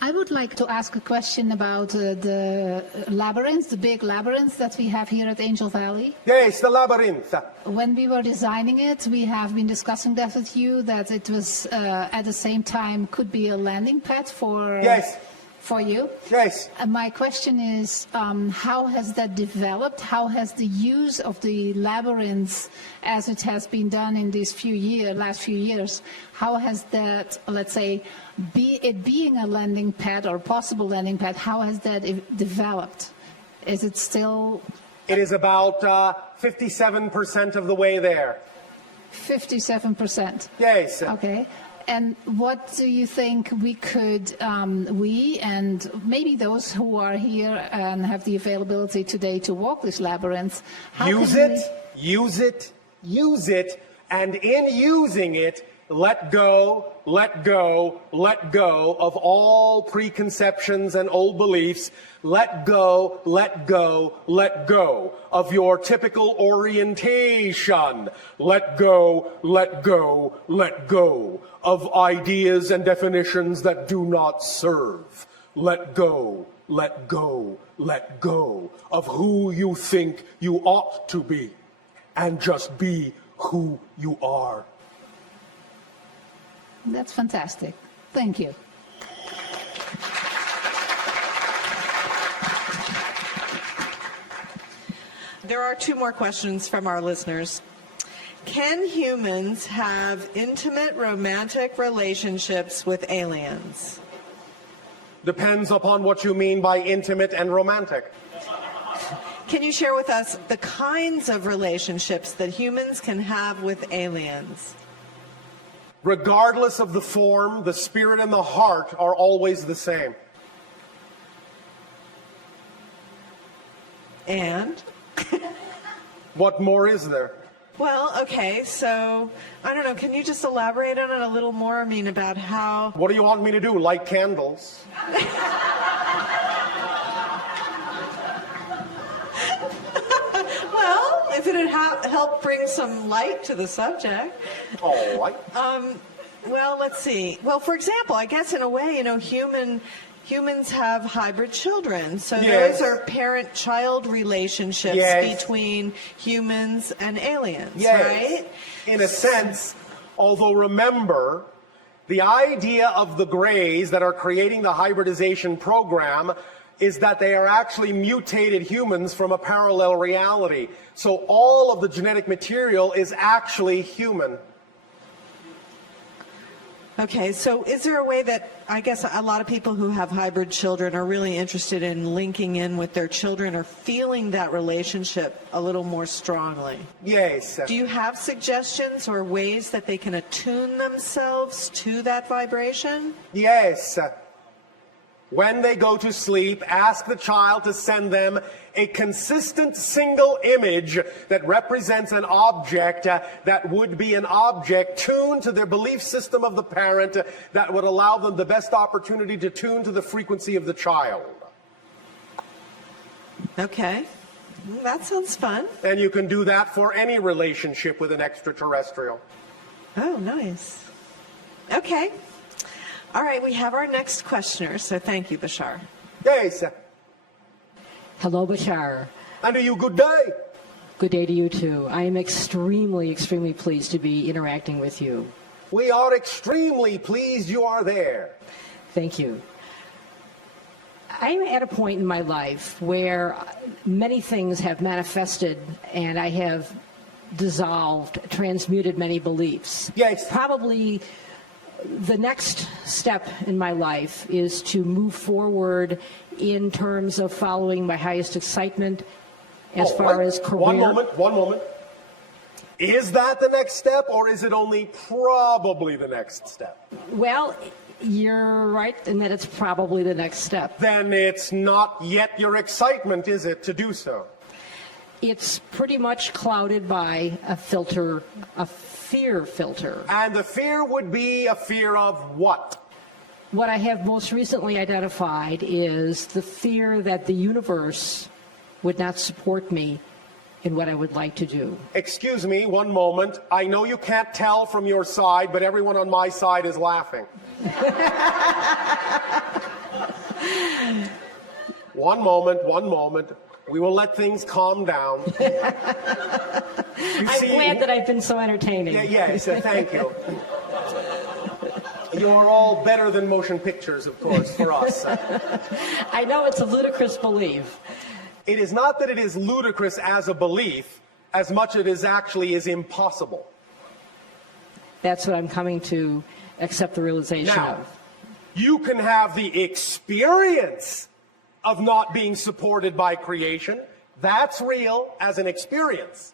I would like to ask a question about the labyrinth, the big labyrinth that we have here at Angel Valley. Yes, the labyrinth. When we were designing it, we have been discussing that with you, that it was at the same time could be a landing pad for you. Yes. And my question is, how has that developed? How has the use of the labyrinth, as it has been done in these last few years, how has that, let's say, it being a landing pad or possible landing pad, how has that developed? Is it still? It is about 57% of the way there. 57%? Yes. Okay. And what do you think we could, we and maybe those who are here and have the availability today to walk this labyrinth, use it, and in using it, let go of all preconceptions and old beliefs. Let go of your typical orientation. Let go of ideas and definitions that do not serve. Let go of who you think you ought to be, and just be who you are. That's fantastic. Thank you. There are two more questions from our listeners. Can humans have intimate romantic relationships with aliens? Depends upon what you mean by intimate and romantic. Can you share with us the kinds of relationships that humans can have with aliens? Regardless of the form, the spirit and the heart are always the same. And? What more is there? Well, okay, so, I don't know, can you just elaborate on it a little more? I mean, about how... What do you want me to do, light candles? Well, if it had helped bring some light to the subject. All right. Well, let's see. Well, for example, I guess in a way, humans have hybrid children. So yes. Those are parent-child relationships yes. between humans and aliens, yes. right? In a sense, although remember, the idea of the Greys that are creating the hybridization program is that they are actually mutated humans from a parallel reality. So all of the genetic material is actually human. Okay, so is there a way that, I guess a lot of people who have hybrid children are really interested in linking in with their children or feeling that relationship a little more strongly? Yes. Do you have suggestions or ways that they can attune themselves to that vibration? Yes. When they go to sleep, ask the child to send them a consistent single image that represents an object that would be an object tuned to their belief system of the parent that would allow them the best opportunity to tune to the frequency of the child. Okay. That sounds fun. And you can do that for any relationship with an extraterrestrial. Oh, nice. Okay. All right, we have our next questioner, so thank you, Bashar. Yes. Hello, Bashar. And to you, good day. Good day to you, too. I am extremely pleased to be interacting with you. We are extremely pleased you are there. Thank you. I'm at a point in my life where many things have manifested and I have dissolved, transmuted many beliefs. Yes. Probably the next step in my life is to move forward in terms of following my highest excitement as far as career. One moment. Is that the next step, or is it only probably the next step? Well, you're right in that it's probably the next step. Then it's not yet your excitement, is it, to do so? It's pretty much clouded by a filter, a fear filter. And the fear would be a fear of what? What I have most recently identified is the fear that the universe would not support me in what I would like to do. Excuse me, one moment. I know you can't tell from your side, but everyone on my side is laughing. one moment. We will let things calm down. I'm glad that I've been so entertaining. Yes, thank you. You're all better than motion pictures, of course, for us. I know it's a ludicrous belief. It is not that it is ludicrous as a belief, as much as it actually is impossible. That's what I'm coming to accept the realization Now, of. you can have the experience of not being supported by creation. That's real as an experience.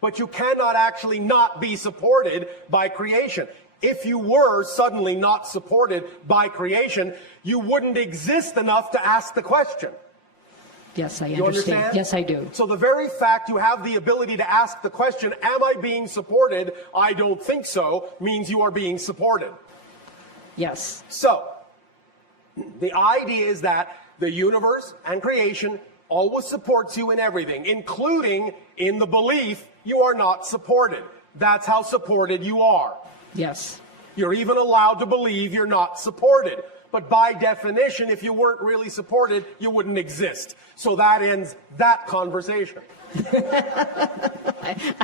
But you cannot actually not be supported by creation. If you were suddenly not supported by creation, you wouldn't exist enough to ask the question. Yes, I You understand? Yes, I do. So the very fact you have the ability to ask the question, am I being supported? I don't think so, means you are being supported. Yes. So, the idea is that the universe and creation always supports you in everything, including in the belief you are not supported. That's how supported you are. Yes. You're even allowed to believe you're not supported. But by definition, if you weren't really supported, you wouldn't exist. So that ends that conversation.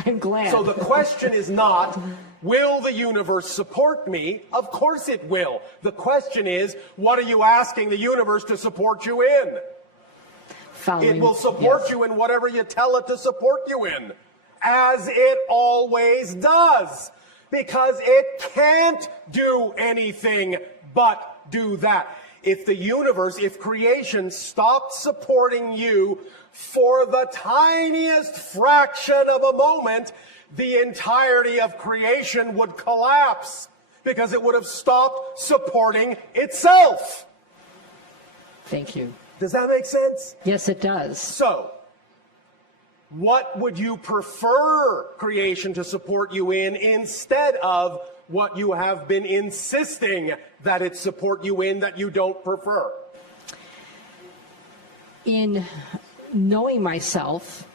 I'm glad. So the question is not, will the universe support me? Of course it will. The question is, what are you asking the universe to support you in? It will support you in whatever you tell it to support you in, as it always does, because it can't do anything but do that. If the universe, if creation stopped supporting you for the tiniest fraction of a moment, the entirety of creation would collapse because it would have stopped supporting itself. Thank you. Does that make sense? Yes, it does. So, what would you prefer creation to support you in instead of what you have been insisting that it support you in that you don't prefer? In knowing myself,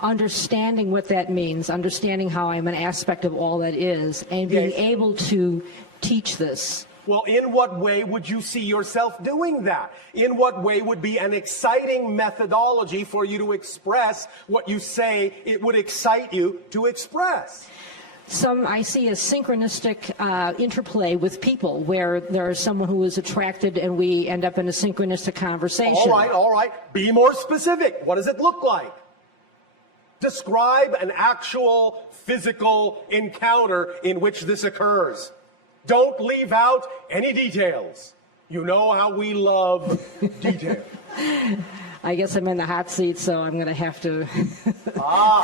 understanding what that means, understanding how I'm an aspect of all that is, and being Yes. able to teach this. Well, in what way would you see yourself doing that? In what way would be an exciting methodology for you to express what you say it would excite you to express? I see a synchronistic interplay with people where there's someone who is attracted and we end up in a synchronistic conversation. All right. Be more specific. What does it look like? Describe an actual physical encounter in which this occurs. Don't leave out any details. You know how we love detail. I guess I'm in the hot seat, so I'm going to have to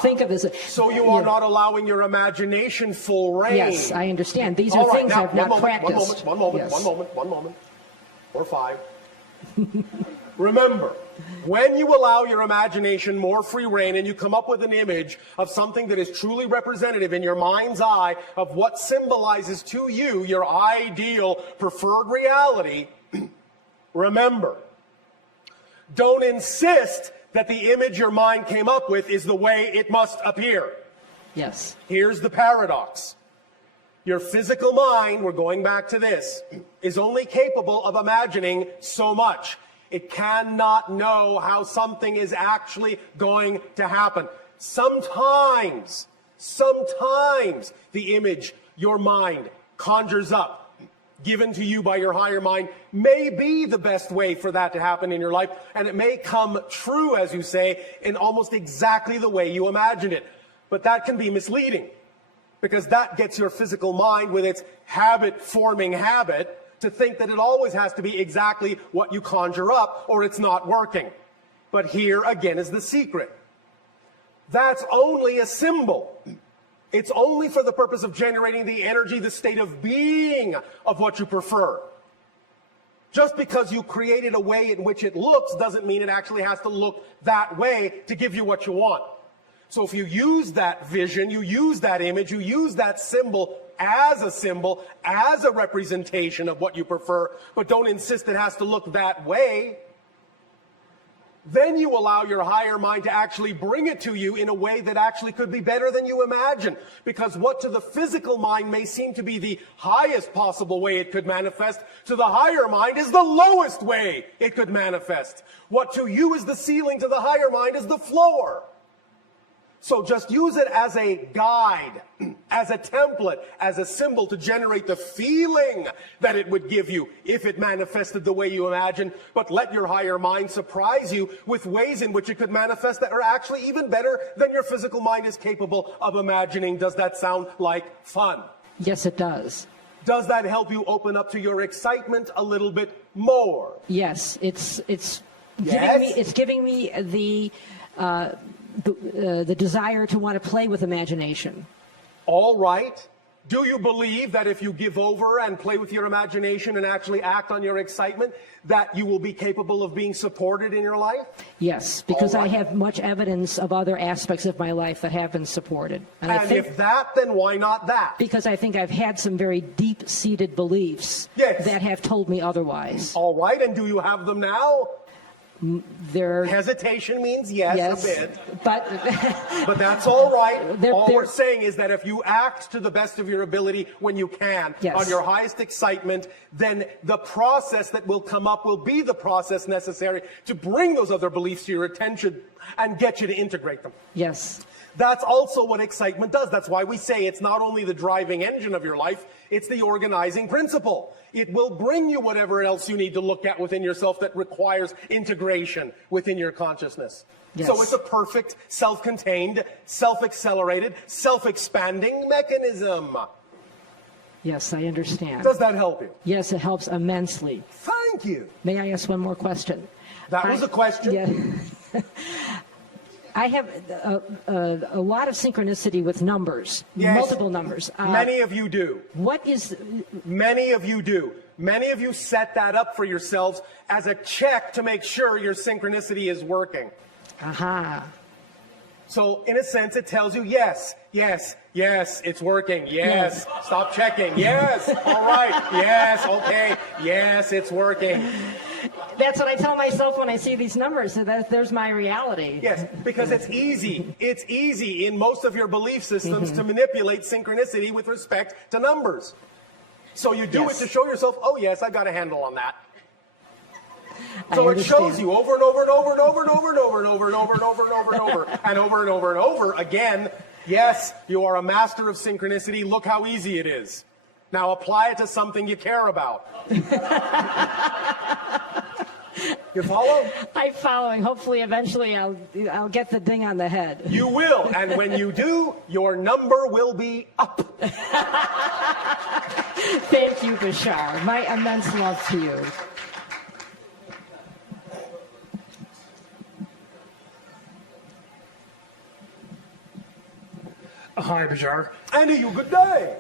think of this. So you are not allowing your imagination full reign. Yes, I understand. These are things I've not practiced. One moment. Or 5. Remember, when you allow your imagination more free reign and you come up with an image of something that is truly representative in your mind's eye of what symbolizes to you your ideal preferred reality, remember, don't insist that the image your mind came up with is the way it must appear. Yes. Here's the paradox. Your physical mind, we're going back to this, is only capable of imagining so much. It cannot know how something is actually going to happen. Sometimes the image your mind conjures up, given to you by your higher mind, may be the best way for that to happen in your life, and it may come true, as you say, in almost exactly the way you imagined it. But that can be misleading, because that gets your physical mind with its habit-forming habit to think that it always has to be exactly what you conjure up, or it's not working. But here again is the secret. That's only a symbol. It's only for the purpose of generating the energy, the state of being of what you prefer. Just because you created a way in which it looks doesn't mean it actually has to look that way to give you what you want. So if you use that vision, you use that image, you use that symbol, as a representation of what you prefer, but don't insist it has to look that way, then you allow your higher mind to actually bring it to you in a way that actually could be better than you imagine. Because what to the physical mind may seem to be the highest possible way it could manifest, to the higher mind is the lowest way it could manifest. What to you is the ceiling, to the higher mind is the floor. So just use it as a guide, as a template, as a symbol to generate the feeling that it would give you if it manifested the way you imagine. But let your higher mind surprise you with ways in which it could manifest that are actually even better than your physical mind is capable of imagining. Does that sound like fun? Yes, it does. Does that help you open up to your excitement a little bit more? Yes, it's Yes? giving me the desire to want to play with imagination. All right. Do you believe that if you give over and play with your imagination and actually act on your excitement, that you will be capable of being supported in your life? Yes, because All I right. have much evidence of other aspects of my life that have been supported. And I think, if that, then why not that? because I think I've had some very deep-seated beliefs Yes. that have told me otherwise. All right. And do you have them now? They're Hesitation means yes, a bit. but But that's all right. They're- All they're- we're saying is that if you act to the best of your ability when you can, Yes. on your highest excitement, then the process that will come up will be the process necessary to bring those other beliefs to your attention and get you to integrate them. yes, That's also what excitement does. That's why we say it's not only the driving engine of your life, it's the organizing principle. It will bring you whatever else you need to look at within yourself that requires integration within your consciousness. Yes. So it's a perfect, self-contained, self-accelerated, self-expanding mechanism. yes, I understand. Does that help you? Yes, it helps immensely. Thank you. May I ask one more question? That was a question. Yeah. I have a lot of synchronicity with numbers, Yes. multiple numbers. Many of you do. What is, Many of you do. Many of you set that up for yourselves as a check to make sure your synchronicity is working. aha, So in a sense, it tells you, yes, yes, yes, it's working. Yes, stop checking. Yes, all right. Yes, okay. Yes, it's working. that's what I tell myself when I see these numbers, so that there's my reality. Yes, because it's easy. It's easy in most of your belief systems to manipulate synchronicity with respect to numbers. So you do Yes. it to show yourself, oh yes, I've got a handle on that. So I it shows understand. you over and over and over and over and over and over and over and over and over and over and over and over and over and over again. Yes, you are a master of synchronicity. Look how easy it is. Now apply it to something you care about. You follow? I'm following. Hopefully, eventually, I'll get the ding on the head. You will, and when you do, your number will be up. Thank you, Bashar. My immense love to you. Hi, Bashar. And you, good day.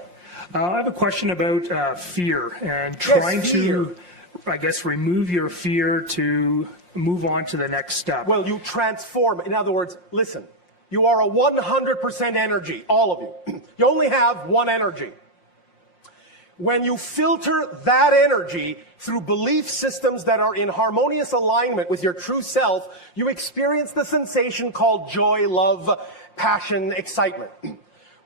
I have a question about fear and trying fear. to, I guess, remove your fear to move on to the next step. Well, you transform. In other words, listen, you are a 100% energy, all of you. You only have one energy. When you filter that energy through belief systems that are in harmonious alignment with your true self, you experience the sensation called joy, love, passion, excitement.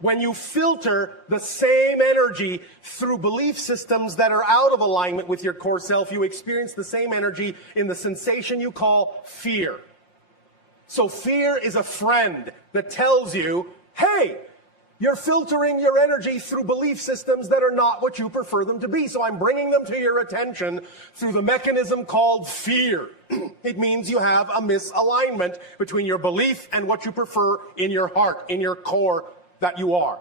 When you filter the same energy through belief systems that are out of alignment with your core self, you experience the same energy in the sensation you call fear. So fear is a friend that tells you, hey, you're filtering your energy through belief systems that are not what you prefer them to be. So I'm bringing them to your attention through the mechanism called fear. It means you have a misalignment between your belief and what you prefer in your heart, in your core that you are.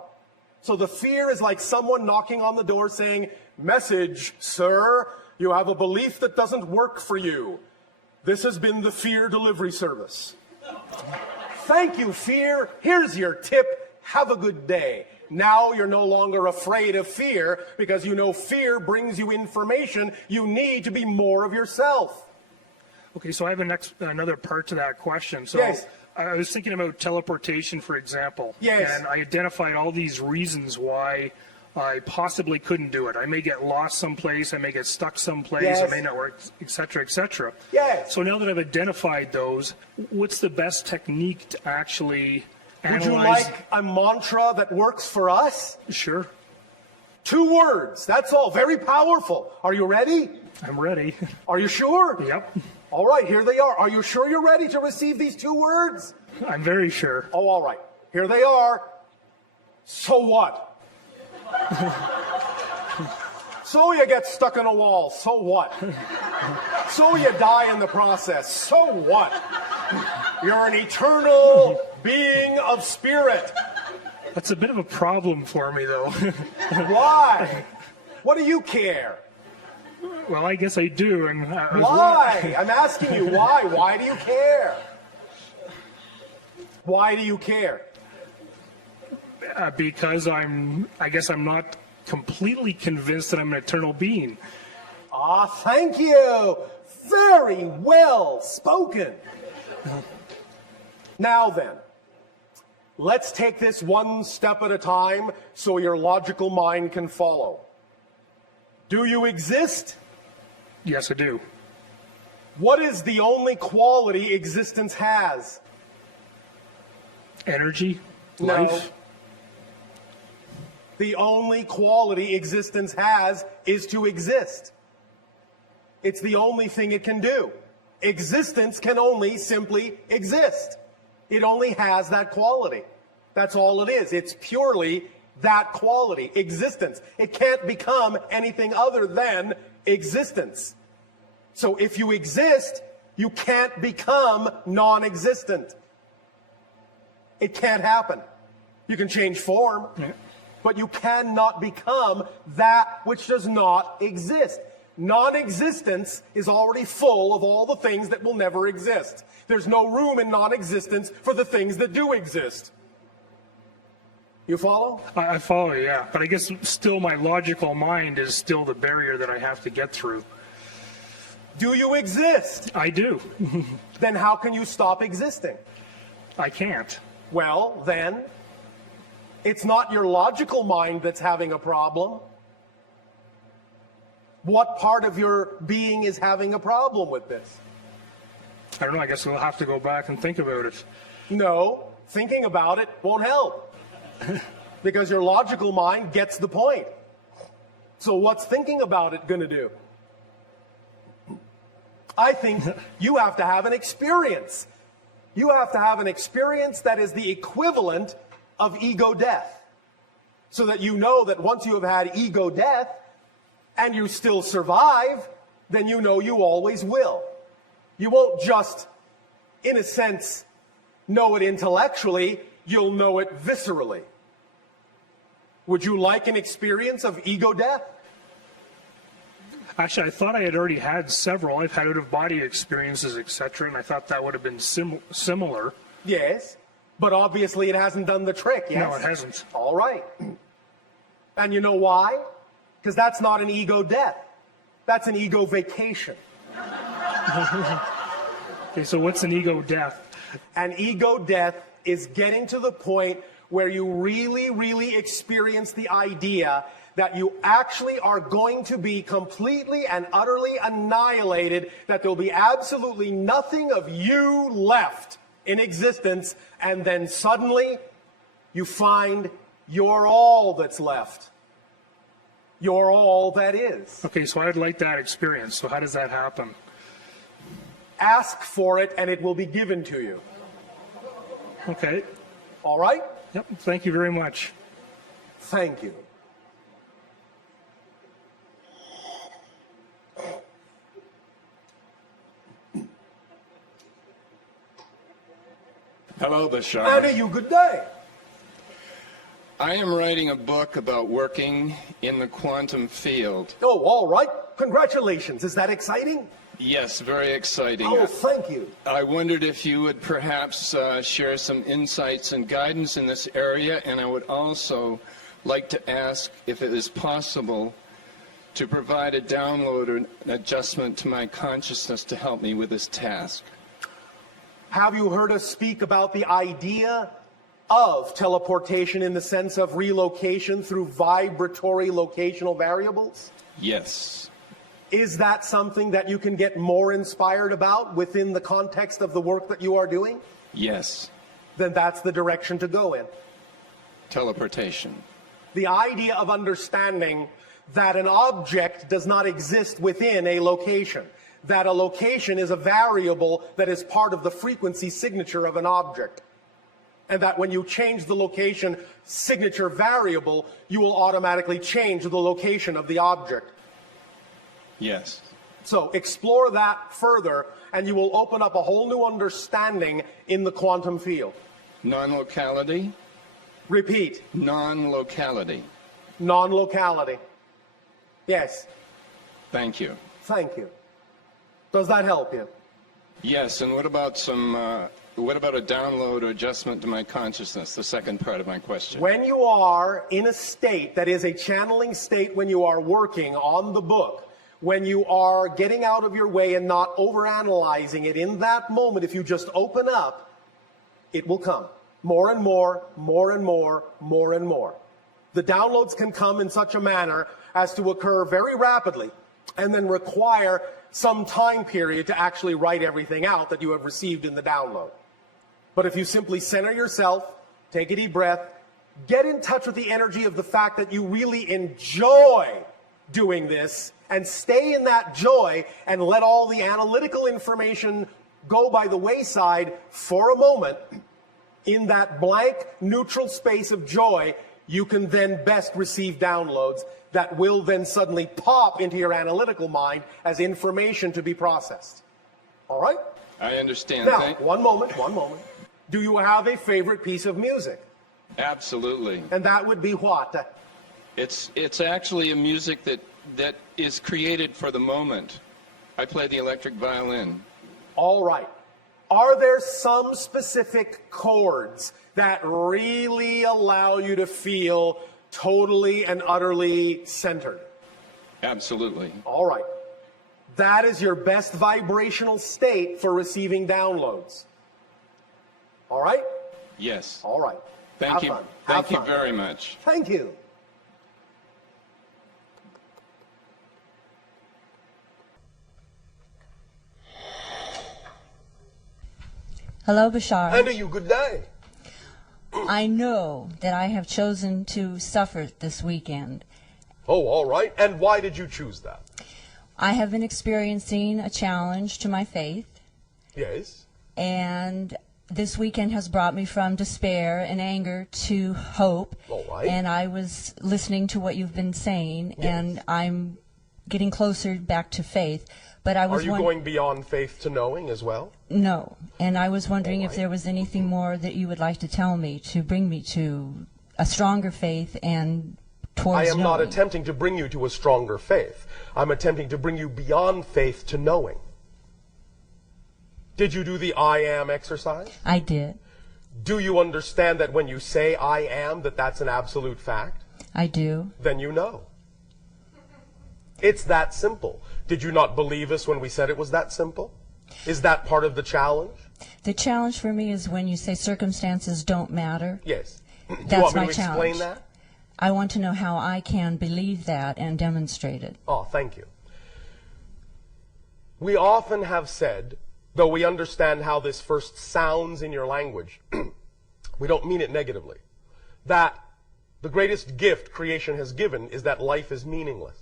So the fear is like someone knocking on the door saying, message, sir, you have a belief that doesn't work for you. This has been the fear delivery service. Thank you, fear. Here's your tip. Have a good day. Now you're no longer afraid of fear because you know fear brings you information you need to be more of yourself. Okay, so I have another part to that question. So Yes. I was thinking about teleportation, for example. Yes. And I identified all these reasons why I possibly couldn't do it. I may get lost someplace, I may get stuck someplace, Yes. it may not work, etc., etc. Yes. So now that I've identified those, what's the best technique to actually Would analyze? you like a mantra that works for us? Sure, 2 words, that's all. Very powerful. Are you ready? I'm ready. Are you sure? Yep, All right, here they are. Are you sure you're ready to receive these 2 words? I'm very sure. Oh, all right. Here they are. So what? So you get stuck in a wall. So what? So you die in the process. So what? You're an eternal being of spirit. That's a bit of a problem for me, though. Why? What do you care? Well, I guess I do. And Why? I'm asking you why. Why do you care? Why do you care? Because I guess I'm not completely convinced that I'm an eternal being. Ah, thank you. Very well spoken. Now then, let's take this one step at a time so your logical mind can follow. Do you exist? Yes, I do. What is the only quality existence has? Energy, No. life. The only quality existence has is to exist. It's the only thing it can do. Existence can only simply exist. It only has that quality. That's all it is. It's purely that quality, existence. It can't become anything other than existence. So if you exist, you can't become non-existent. It can't happen. You can change form, but you cannot become that which does not exist. Non-existence is already full of all the things that will never exist. There's no room in non-existence for the things that do exist. You follow? I follow, yeah. But I guess still my logical mind is still the barrier that I have to get through. Do you exist? I do. Then how can you stop existing? I can't. Well, then, it's not your logical mind that's having a problem. What part of your being is having a problem with this? I don't know. I guess we'll have to go back and think about it. No, thinking about it won't help. Because your logical mind gets the point. So what's thinking about it going to do? I think you have to have an experience. You have to have an experience that is the equivalent of ego death. So that you know that once you have had ego death and you still survive, then you know you always will. You won't just, in a sense, know it intellectually, you'll know it viscerally. Would you like an experience of ego death? Actually, I thought I had already had several. I've had out-of-body experiences, etc., and I thought that would have been similar. Yes, but obviously it hasn't done the trick, yes? No, it hasn't. All right. And you know why? Because that's not an ego death. That's an ego vacation. Okay, so what's an ego death? An ego death is getting to the point where you really, really experience the idea that you actually are going to be completely and utterly annihilated, that there'll be absolutely nothing of you left in existence, and then suddenly you find you're all that's left. You're all that is. Okay, so I'd like that experience. So how does that happen? Ask for it and it will be given to you. Okay. All right? Yep. Thank you very much. Thank you. Hello, Bashar. And you good day. I am writing a book about working in the quantum field. Oh, all right. Congratulations. Is that exciting? Yes, very exciting. Oh, thank you. I wondered if you would perhaps share some insights and guidance in this area, and I would also like to ask if it is possible to provide a download or an adjustment to my consciousness to help me with this task. Have you heard us speak about the idea of teleportation in the sense of relocation through vibratory locational variables? Yes. Is that something that you can get more inspired about within the context of the work that you are doing? Yes. Then that's the direction to go in. Teleportation. The idea of understanding that an object does not exist within a location, that a location is a variable that is part of the frequency signature of an object, and that when you change the location signature variable, you will automatically change the location of the object. Yes. So explore that further, and you will open up a whole new understanding in the quantum field. Non-locality. Repeat. Non-locality. Non-locality. Yes. Thank you. Thank you. Does that help you? Yes, and what about what about a download or adjustment to my consciousness, the second part of my question? When you are in a state that is a channeling state, when you are working on the book, when you are getting out of your way and not overanalyzing it, in that moment, if you just open up, it will come. More and more, more and more, more and more. The downloads can come in such a manner as to occur very rapidly and then require some time period to actually write everything out that you have received in the download. But if you simply center yourself, take a deep breath, get in touch with the energy of the fact that you really enjoy doing this, and stay in that joy and let all the analytical information go by the wayside for a moment, in that blank, neutral space of joy, you can then best receive downloads that will then suddenly pop into your analytical mind as information to be processed. All right? I understand. Now, one moment. Do you have a favorite piece of music? Absolutely. And that would be what? It's actually a music that is created for the moment. I play the electric violin. All right. Are there some specific chords that really allow you to feel totally and utterly centered? Absolutely. All right. That is your best vibrational state for receiving downloads. All right? Yes. All right. Thank Have you. fun. Thank Have you fun. very much. Thank you. Hello, Bashar. And you good day. I know that I have chosen to suffer this weekend. Oh, all right. And why did you choose that? I have been experiencing a challenge to my faith, Yes. and this weekend has brought me from despair and anger to hope. All right. And I was listening to what you've been saying, Yes. and I'm getting closer back to faith. But I was Are you going beyond faith to knowing as well? No, and I was wondering All if right. there was anything more that you would like to tell me to bring me to a stronger faith and towards I am not knowing. attempting to bring you to a stronger faith. I'm attempting to bring you beyond faith to knowing. Did you do the I am exercise? I did. Do you understand that when you say I am, that that's an absolute fact? I do. Then you know. It's that simple. Did you not believe us when we said it was that simple? Is that part of the challenge? The challenge for me is when you say circumstances don't matter. Yes. Do you That's want me my to explain challenge. that? I want to know how I can believe that and demonstrate it. Oh, thank you. We often have said, though we understand how this first sounds in your language, we don't mean it negatively, that the greatest gift creation has given is that life is meaningless.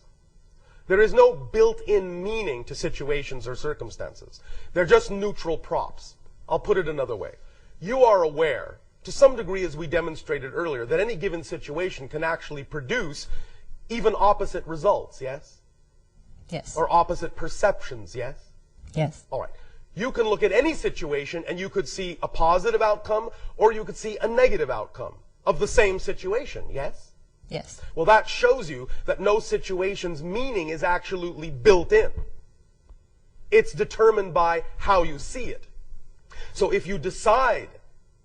There is no built-in meaning to situations or circumstances. They're just neutral props. I'll put it another way. You are aware, to some degree as we demonstrated earlier, that any given situation can actually produce even opposite results, yes? Yes. Or opposite perceptions, yes? Yes. All right. You can look at any situation and you could see a positive outcome or you could see a negative outcome of the same situation, yes? Yes. Well, that shows you that no situation's meaning is absolutely built in. It's determined by how you see it. So if you decide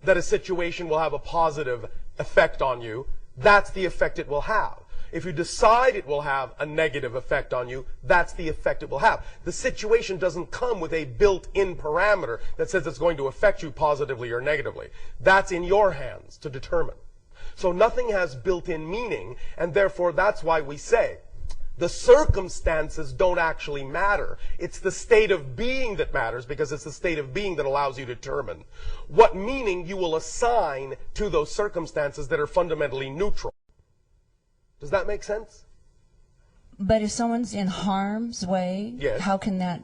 that a situation will have a positive effect on you, that's the effect it will have. If you decide it will have a negative effect on you, that's the effect it will have. The situation doesn't come with a built-in parameter that says it's going to affect you positively or negatively. That's in your hands to determine. So nothing has built-in meaning, and therefore that's why we say the circumstances don't actually matter. It's the state of being that matters, because it's the state of being that allows you to determine what meaning you will assign to those circumstances that are fundamentally neutral. Does that make sense? But if someone's in harm's way, yes. how can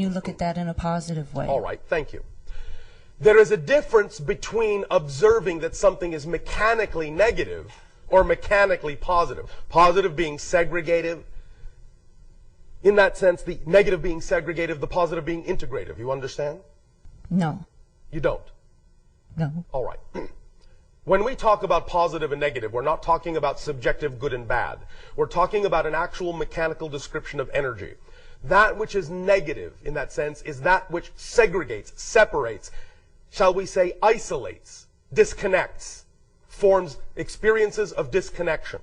you look at that in a positive way? All right, thank you. There is a difference between observing that something is mechanically negative or mechanically positive. Positive being segregative. In that sense, the negative being segregative, the positive being integrative. You understand? No. You don't? No. All right. When we talk about positive and negative, we're not talking about subjective good and bad. We're talking about an actual mechanical description of energy. That which is negative, in that sense, is that which segregates, separates, shall we say, isolates, disconnects, forms experiences of disconnection.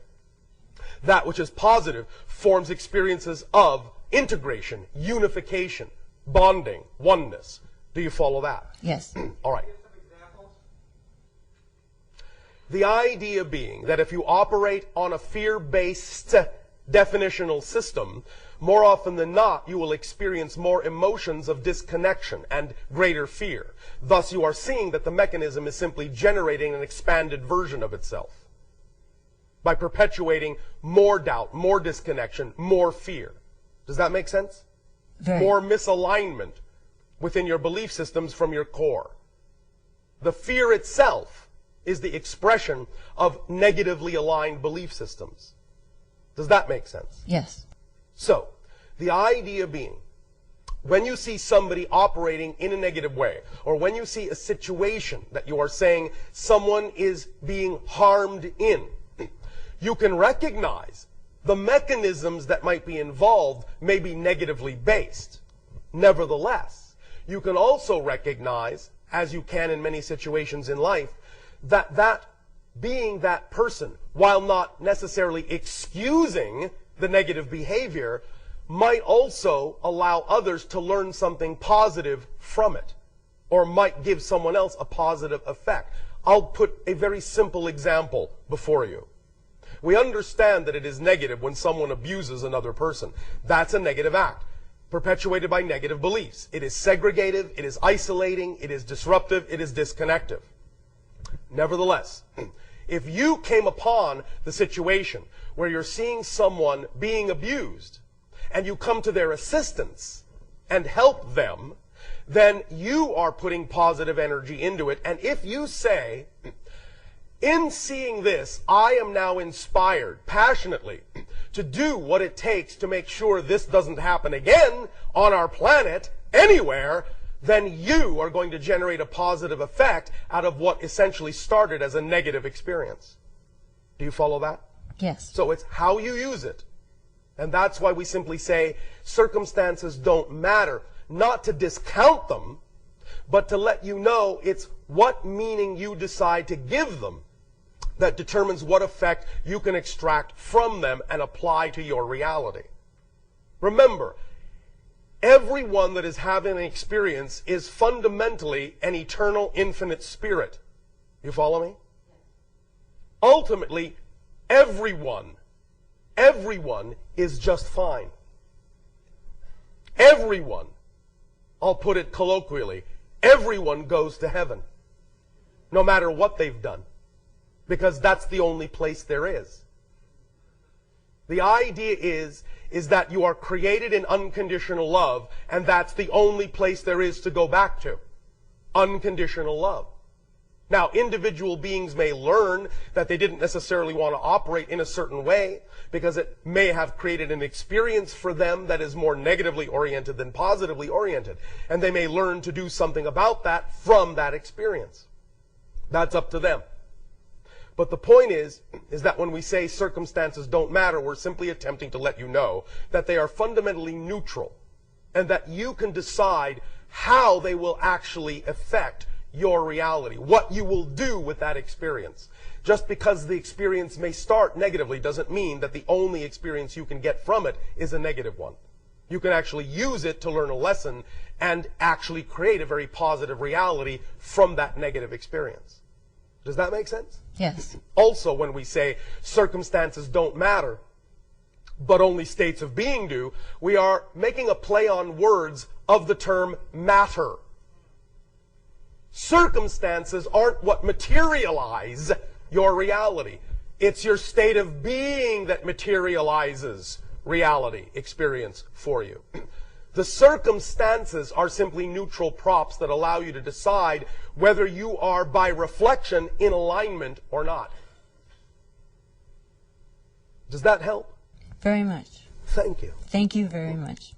That which is positive forms experiences of integration, unification, bonding, oneness. Do you follow that? Yes. All right. The idea being that if you operate on a fear-based definitional system, more often than not, you will experience more emotions of disconnection and greater fear. Thus, you are seeing that the mechanism is simply generating an expanded version of itself by perpetuating more doubt, more disconnection, more fear. Does that make sense? More misalignment within your belief systems from your core. The fear itself is the expression of negatively aligned belief systems. Does that make sense? Yes. So, the idea being, when you see somebody operating in a negative way, or when you see a situation that you are saying someone is being harmed in, you can recognize the mechanisms that might be involved may be negatively based. Nevertheless, you can also recognize, as you can in many situations in life, that being that person, while not necessarily excusing the negative behavior, might also allow others to learn something positive from it, or might give someone else a positive effect. I'll put a very simple example before you. We understand that it is negative when someone abuses another person. That's a negative act, perpetuated by negative beliefs. It is segregative, it is isolating, it is disruptive, it is disconnective. Nevertheless, if you came upon the situation where you're seeing someone being abused, and you come to their assistance and help them, then you are putting positive energy into it. And if you say, in seeing this, I am now inspired passionately to do what it takes to make sure this doesn't happen again on our planet, anywhere, then you are going to generate a positive effect out of what essentially started as a negative experience. Do you follow that? Yes. So it's how you use it. And that's why we simply say circumstances don't matter. Not to discount them, but to let you know it's what meaning you decide to give them that determines what effect you can extract from them and apply to your reality. Remember, everyone that is having an experience is fundamentally an eternal, infinite spirit. You follow me? Ultimately, everyone is just fine. Everyone, I'll put it colloquially, everyone goes to heaven, no matter what they've done, because that's the only place there is. The idea is that you are created in unconditional love, and that's the only place there is to go back to. Unconditional love. Now, individual beings may learn that they didn't necessarily want to operate in a certain way because it may have created an experience for them that is more negatively oriented than positively oriented. And they may learn to do something about that from that experience. That's up to them. But the point is that when we say circumstances don't matter, we're simply attempting to let you know that they are fundamentally neutral and that you can decide how they will actually affect your reality, what you will do with that experience. Just because the experience may start negatively doesn't mean that the only experience you can get from it is a negative one. You can actually use it to learn a lesson and actually create a very positive reality from that negative experience. Does that make sense? Yes. Also, when we say circumstances don't matter, but only states of being do, we are making a play on words of the term matter. Circumstances aren't what materialize your reality. It's your state of being that materializes reality, experience for you. The circumstances are simply neutral props that allow you to decide whether you are, by reflection, in alignment or not. Does that help? Very much. Thank you. Thank you very much.